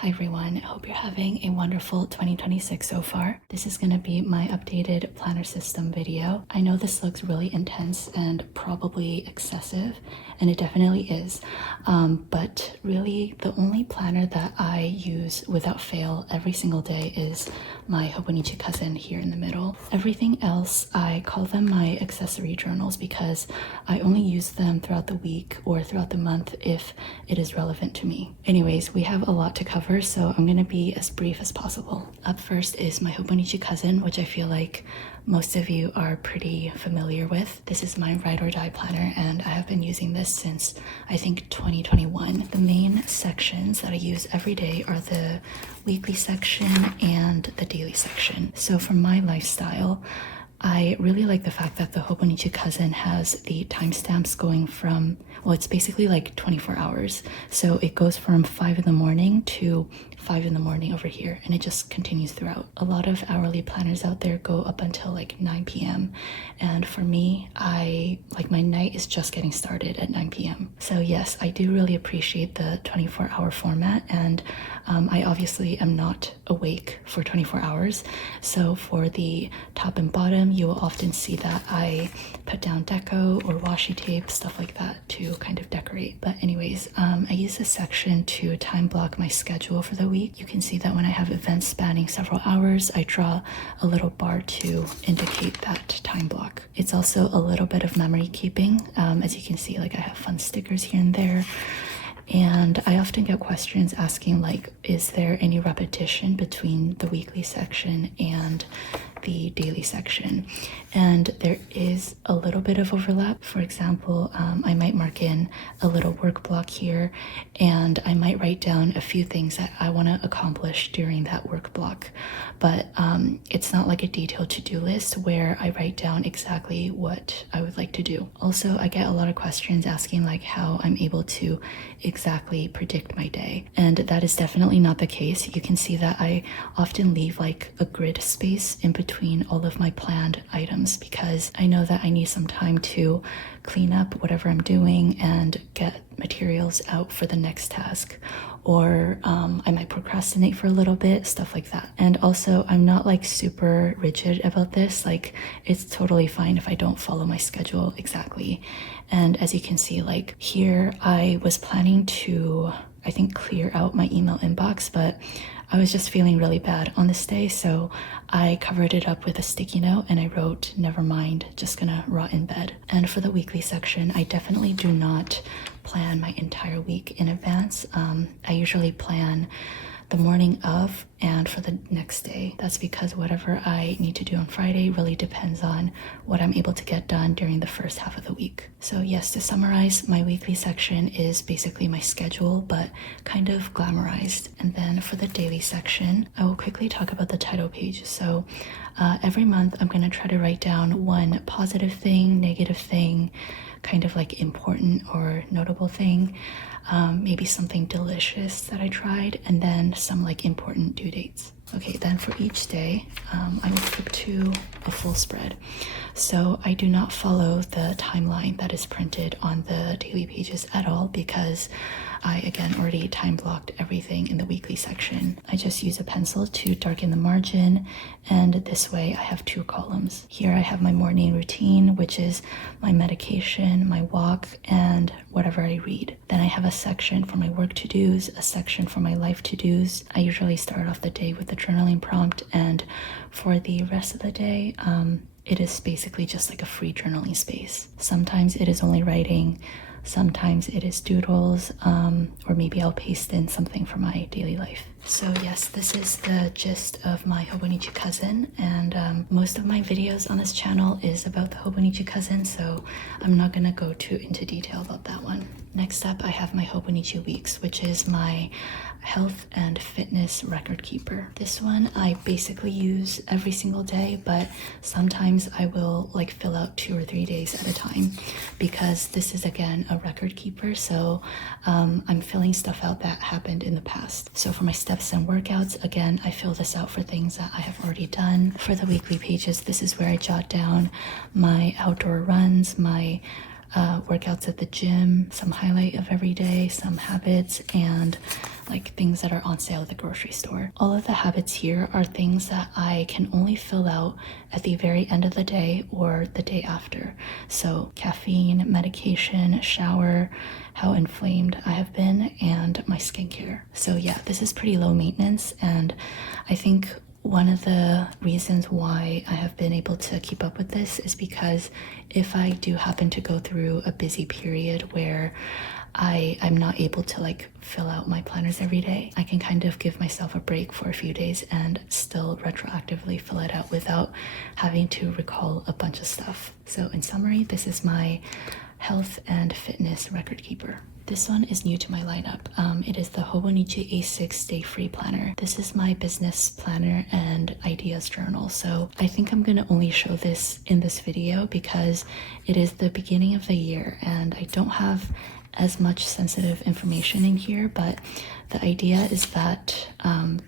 Hi everyone, I hope you're having a wonderful 2026 so far. This is going to be my updated planner system video. I know this looks really intense and probably excessive, and it definitely is, but really the only planner that I use without fail every single day is my Hobonichi Cousin here in the middle. Everything else, I call them my accessory journals because I only use them throughout the week or throughout the month if it is relevant to me. Anyways, we have a lot to cover, so I'm going to be as brief as possible. Up first is my Hobonichi Cousin, which I feel like most of you are pretty familiar with. This is my ride or die planner, and I have been using this since I think 2021. The main sections that I use every day are the weekly section and the daily section. So for my lifestyle, I really like the fact that the Hobonichi Cousin has the timestamps going from, well, it's basically like 24 hours. So it goes from 5 in the morning to 5 in the morning over here, and it just continues throughout. A lot of hourly planners out there go up until like 9 p.m. And for me, my night is just getting started at 9 p.m. So yes, I do really appreciate the 24-hour format, and I obviously am not awake for 24 hours. So for the top and bottom, you will often see that I put down deco or washi tape, stuff like that to kind of decorate. But anyways, I use this section to time block my schedule for the week. You can see that when I have events spanning several hours, I draw a little bar to indicate that time block. It's also a little bit of memory keeping. As you can see, like I have fun stickers here and there. And I often get questions asking like, is there any repetition between the weekly section and the daily section? And there is a little bit of overlap. For example, I might mark in a little work block here, and I might write down a few things that I want to accomplish during that work block. But it's not like a detailed to-do list where I write down exactly what I would like to do. Also, I get a lot of questions asking like how I'm able to exactly predict my day. And that is definitely not the case. You can see that I often leave like a grid space in between all of my planned items because I know that I need some time to clean up whatever I'm doing and get materials out for the next task. Or I might procrastinate for a little bit, stuff like that. And also, I'm not like super rigid about this. Like, it's totally fine if I don't follow my schedule exactly. And as you can see, like here, I was planning to, I think, clear out my email inbox, but I was just feeling really bad on this day, so I covered it up with a sticky note and I wrote, "Never mind, just gonna rot in bed." And for the weekly section, I definitely do not plan my entire week in advance. I usually plan the morning of and for the next day. That's because whatever I need to do on Friday really depends on what I'm able to get done during the first half of the week. So yes, to summarize, my weekly section is basically my schedule, but kind of glamorized. And then for the daily section, I will quickly talk about the title page. So every month I'm gonna try to write down one positive thing, negative thing, kind of like important or notable thing, maybe something delicious that I tried, and then some like important due dates. Okay, then for each day, I will flip to a full spread. So I do not follow the timeline that is printed on the daily pages at all because I, again, already time blocked everything in the weekly section. I just use a pencil to darken the margin, and this way I have 2 columns. Here I have my morning routine, which is my medication, my walk, and whatever I read. Then I have a section for my work to-dos, a section for my life to-dos. I usually start off the day with the journaling prompt, and for the rest of the day, it is basically just like a free journaling space. Sometimes it is only writing, sometimes it is doodles, or maybe I'll paste in something from my daily life. So yes, this is the gist of my Hobonichi Cousin, and most of my videos on this channel is about the Hobonichi Cousin, so I'm not gonna go too into detail about that one. Next up, I have my Hobonichi Weeks, which is my health and fitness record keeper. This one I basically use every single day, but sometimes I will like fill out 2 or 3 days at a time because this is again a record keeper. So I'm filling stuff out that happened in the past. So for my steps and workouts, again, I fill this out for things that I have already done. For the weekly pages, this is where I jot down my outdoor runs, my workouts at the gym, some highlight of every day, some habits, and like things that are on sale at the grocery store. All of the habits here are things that I can only fill out at the very end of the day or the day after. So caffeine, medication, shower, how inflamed I have been, and my skincare. So yeah, this is pretty low maintenance, and I think one of the reasons why I have been able to keep up with this is because if I do happen to go through a busy period where I'm not able to like fill out my planners every day, I can kind of give myself a break for a few days and still retroactively fill it out without having to recall a bunch of stuff. So in summary, this is my health and fitness record keeper. This one is new to my lineup. It is the Hobonichi A6 Day Free Planner. This is my business planner and ideas journal. So I think I'm gonna only show this in this video because it is the beginning of the year and I don't have as much sensitive information in here, but the idea is that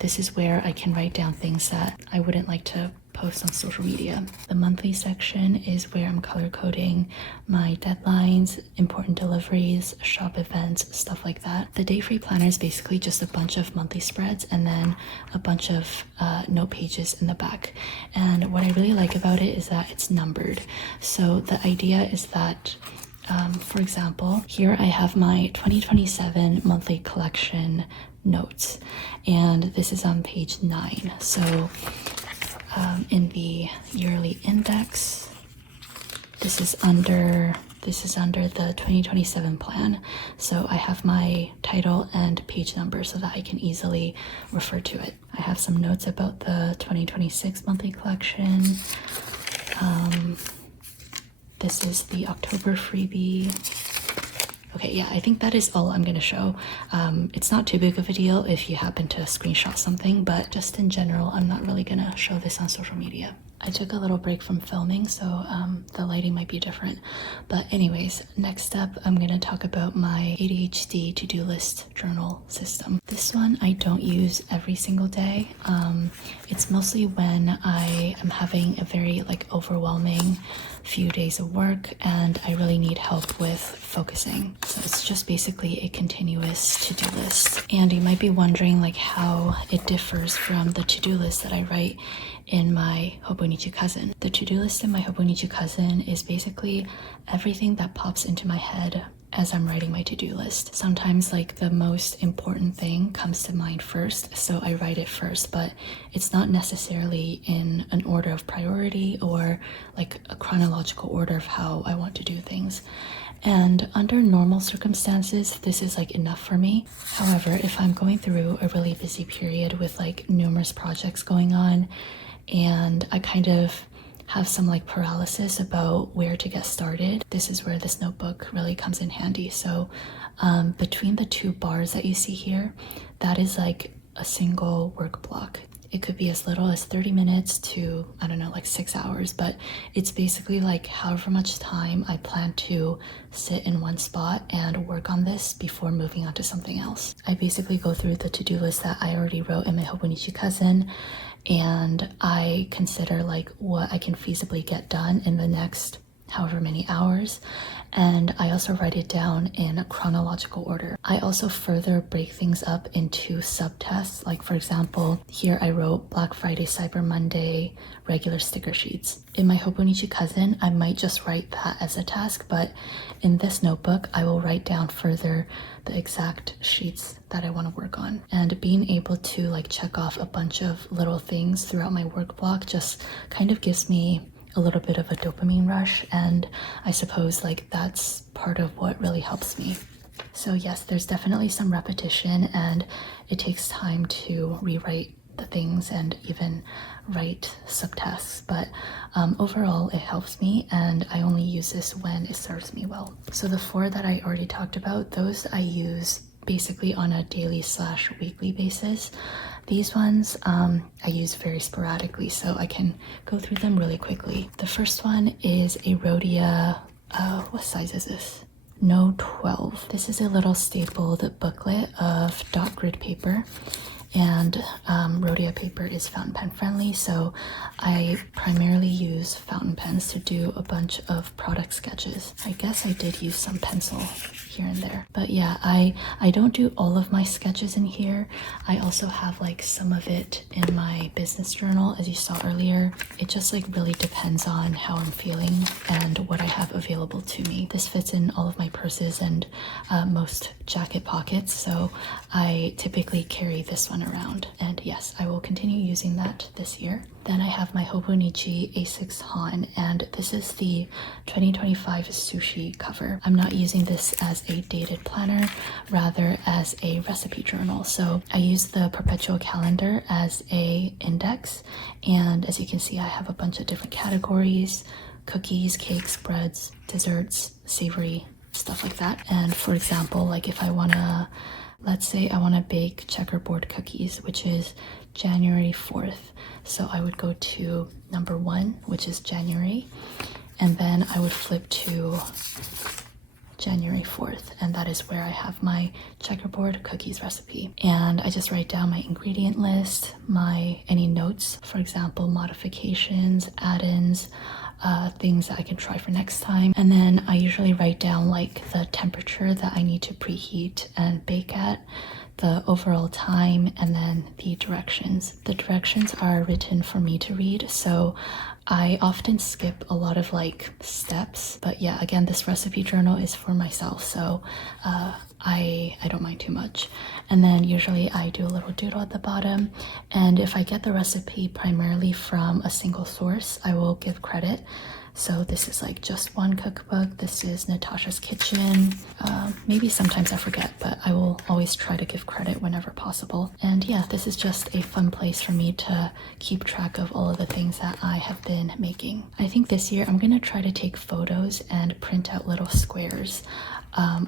this is where I can write down things that I wouldn't like to post on social media. The monthly section is where I'm color coding my deadlines, important deliveries, shop events, stuff like that. The day free planner is basically just a bunch of monthly spreads and then a bunch of note pages in the back. And what I really like about it is that it's numbered. So the idea is that for example, here I have my 2027 monthly collection notes, and this is on page 9. So in the yearly index, this is under the 2027 plan. So I have my title and page number so that I can easily refer to it. I have some notes about the 2026 monthly collection. This is the October freebie. Okay, yeah, I think that is all I'm gonna show. It's not too big of a deal if you happen to screenshot something, but just in general, I'm not really gonna show this on social media. I took a little break from filming, so the lighting might be different. But anyways, next up, I'm gonna talk about my ADHD to-do list journal system. This one I don't use every single day. It's mostly when I am having a very overwhelming few days of work and I really need help with focusing. So it's just basically a continuous to-do list. And you might be wondering how it differs from the to-do list that I write in my Hobonichi Cousin. The to-do list in my Hobonichi Cousin is basically everything that pops into my head as I'm writing my to-do list. Sometimes the most important thing comes to mind first, so I write it first, but it's not necessarily in an order of priority or a chronological order of how I want to do things. And under normal circumstances, this is enough for me. However, if I'm going through a really busy period with numerous projects going on and I kind of have some paralysis about where to get started, this is where this notebook really comes in handy. So between the two bars that you see here, that is a single work block. It could be as little as 30 minutes to, I don't know, 6 hours, but it's basically however much time I plan to sit in one spot and work on this before moving on to something else. I basically go through the to-do list that I already wrote in my Hobonichi Cousin, and I consider what I can feasibly get done in the next however many hours, and I also write it down in a chronological order. I also further break things up into subtasks, for example, here I wrote Black Friday, Cyber Monday, regular sticker sheets. In my Hobonichi Cousin, I might just write that as a task, but in this notebook, I will write down further the exact sheets that I want to work on. And being able to check off a bunch of little things throughout my work block just kind of gives me a little bit of a dopamine rush, and I suppose that's part of what really helps me. So yes, there's definitely some repetition and it takes time to rewrite the things and even write subtasks, but overall it helps me and I only use this when it serves me well. So the 4 that I already talked about, those I use basically on a daily/weekly basis. These ones I use very sporadically, so I can go through them really quickly. The first one is a Rhodia, what size is this? No 12. This is a little stapled booklet of dot grid paper, and Rhodia paper is fountain pen friendly, so I primarily use fountain pens to do a bunch of product sketches. I guess I did use some pencil here and there, but yeah, I don't do all of my sketches in here. I also have like some of it in my business journal, as you saw earlier. It just like really depends on how I'm feeling and what I have available to me. This fits in all of my purses and most jacket pockets, so I typically carry this one around, and yes, I will continue using that this year. Then I have my Hobonichi A6 Han, and this is the 2025 sushi cover. I'm not using this as a dated planner, rather as a recipe journal. So I use the perpetual calendar as a index, and as you can see, I have a bunch of different categories: cookies, cakes, breads, desserts, savory, stuff like that. And for example, like if I wanna, let's say I wanna bake checkerboard cookies, which is January 4th. So I would go to number 1, which is January, and then I would flip to January 4th, and that is where I have my checkerboard cookies recipe. And I just write down my ingredient list, any notes, for example, modifications, add-ins, things that I can try for next time. And then I usually write down like the temperature that I need to preheat and bake at, the overall time, and then the directions. The directions are written for me to read, so I often skip a lot of like steps. But yeah, again, this recipe journal is for myself, so I don't mind too much. And then usually I do a little doodle at the bottom, and if I get the recipe primarily from a single source, I will give credit. So this is like just one cookbook. This is Natasha's Kitchen. Maybe sometimes I forget, but I will always try to give credit whenever possible. And yeah, this is just a fun place for me to keep track of all of the things that I have been making. I think this year I'm gonna try to take photos and print out little squares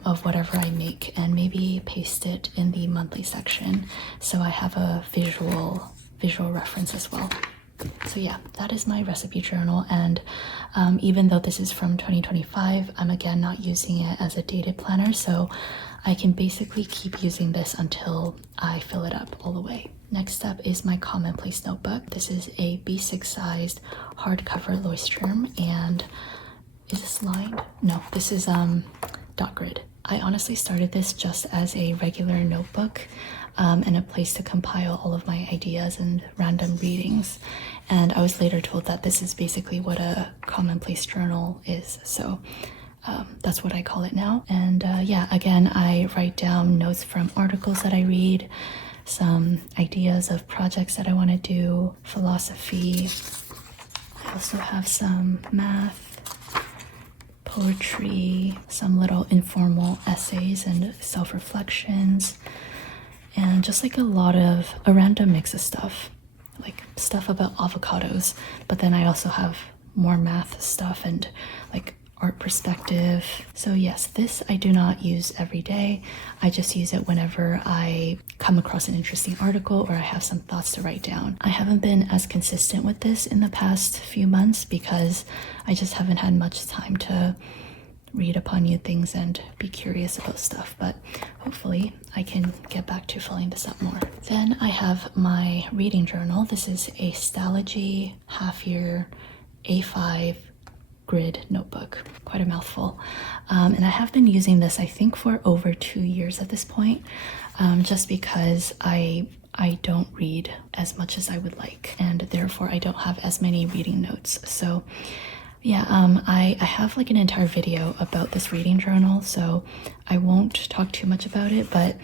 of whatever I make, and maybe paste it in the monthly section, so I have a visual reference as well. So yeah, that is my recipe journal, and even though this is from 2025, I'm again not using it as a dated planner, so I can basically keep using this until I fill it up all the way. Next up is my Commonplace Notebook. This is a B6 sized hardcover Leuchtturm, and is this lined? No, this is dot grid. I honestly started this just as a regular notebook and a place to compile all of my ideas and random readings. And I was later told that this is basically what a commonplace journal is. So that's what I call it now. And yeah, again, I write down notes from articles that I read, some ideas of projects that I want to do, philosophy. I also have some math, poetry, some little informal essays and self-reflections, and just like a random mix of stuff, like stuff about avocados, but then I also have more math stuff and like art perspective. So yes, this I do not use every day. I just use it whenever I come across an interesting article or I have some thoughts to write down. I haven't been as consistent with this in the past few months because I just haven't had much time to read upon new things and be curious about stuff, but hopefully I can get back to filling this up more. Then I have my reading journal. This is a Stalogy half-year A5 grid notebook, quite a mouthful, and I have been using this I think for over 2 years at this point, just because I don't read as much as I would like, and therefore I don't have as many reading notes. So yeah, I have like an entire video about this reading journal, so I won't talk too much about it, but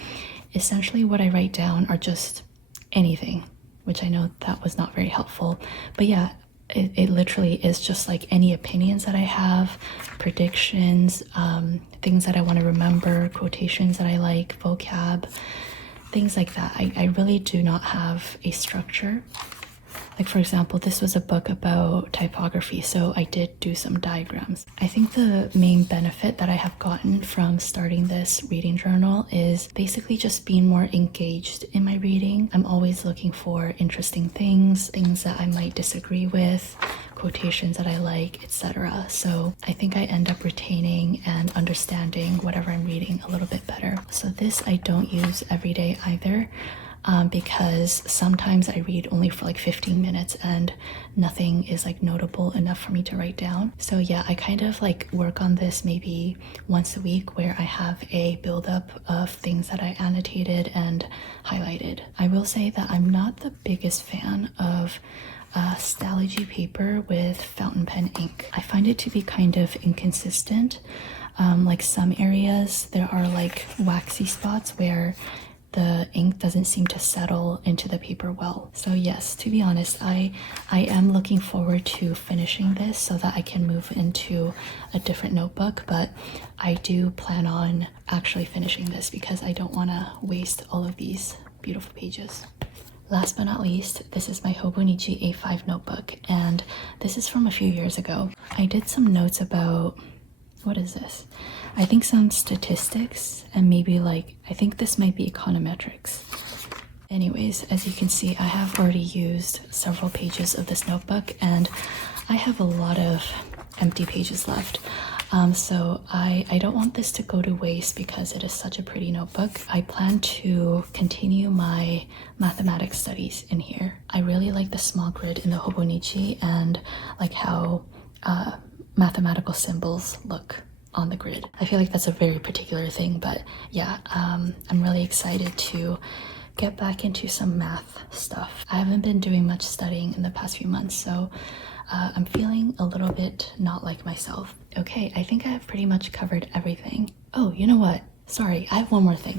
essentially what I write down are just anything, which I know that was not very helpful, but yeah, it literally is just like any opinions that I have, predictions, things that I want to remember, quotations that I like, vocab, things like that. I really do not have a structure. Like for example, this was a book about typography, so I did do some diagrams. I think the main benefit that I have gotten from starting this reading journal is basically just being more engaged in my reading. I'm always looking for interesting things that I might disagree with, quotations that I like, etc. So I think I end up retaining and understanding whatever I'm reading a little bit better. So this I don't use every day either. because sometimes I read only for like 15 minutes and nothing is like notable enough for me to write down. So yeah, I kind of like work on this maybe once a week where I have a buildup of things that I annotated and highlighted. I will say that I'm not the biggest fan of Stalogy paper with fountain pen ink. I find it to be kind of inconsistent. Like some areas there are like waxy spots where the ink doesn't seem to settle into the paper well. So yes, to be honest, I am looking forward to finishing this so that I can move into a different notebook, but I do plan on actually finishing this because I don't want to waste all of these beautiful pages. Last but not least, this is my Hobonichi A5 notebook, and this is from a few years ago. I did some notes about, what is this? I think some statistics and maybe like, I think this might be econometrics. Anyways, as you can see, I have already used several pages of this notebook and I have a lot of empty pages left. So I don't want this to go to waste because it is such a pretty notebook. I plan to continue my mathematics studies in here. I really like the small grid in the Hobonichi and like how mathematical symbols look on the grid. I feel like that's a very particular thing, but yeah, I'm really excited to get back into some math stuff. I haven't been doing much studying in the past few months, so I'm feeling a little bit not like myself. Okay, I think I have pretty much covered everything. Oh, you know what? Sorry, I have one more thing.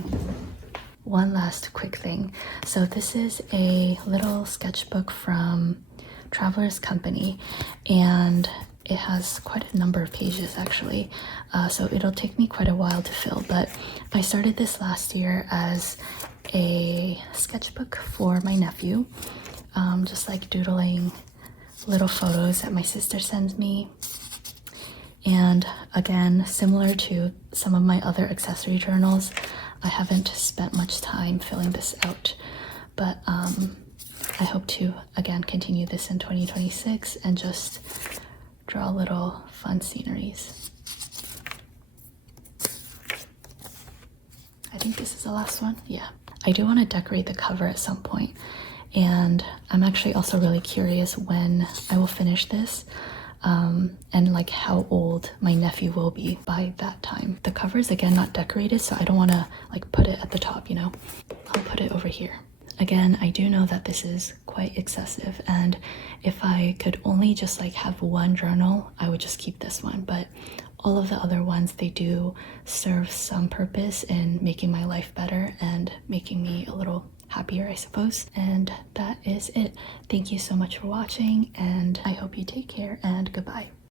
One last quick thing. So this is a little sketchbook from Traveler's Company, and it has quite a number of pages actually, so it'll take me quite a while to fill, but I started this last year as a sketchbook for my nephew, just like doodling little photos that my sister sends me. And again, similar to some of my other accessory journals, I haven't spent much time filling this out, but I hope to again continue this in 2026 and just draw little fun sceneries. I think this is the last one. Yeah, I do want to decorate the cover at some point, and I'm actually also really curious when I will finish this, and like how old my nephew will be by that time. The cover is again not decorated, so I don't want to like put it at the top, you know. I'll put it over here. Again, I do know that this is quite excessive, and if I could only just like have one journal, I would just keep this one, but all of the other ones, they do serve some purpose in making my life better and making me a little happier, I suppose. And that is it. Thank you so much for watching, and I hope you take care, and goodbye.